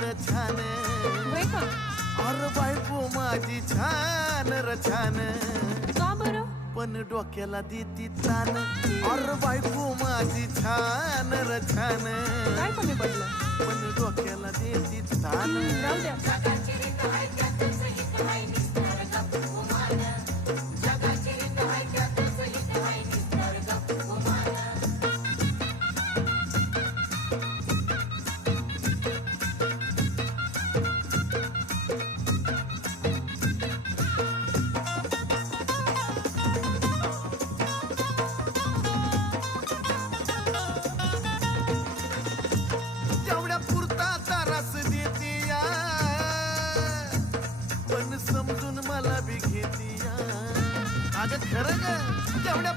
र छान होय का? अरे बायको माझी छान र छान का बरं? पण डोक्याला देती तान अरे बायको माझी छान र छान काय कमी पडलं? पण डोक्याला देती तान राहू द्या. तेवढ्या पुरता तारास देती या पण समजून मला बी घेती या अगं खरं ग तेवढ्या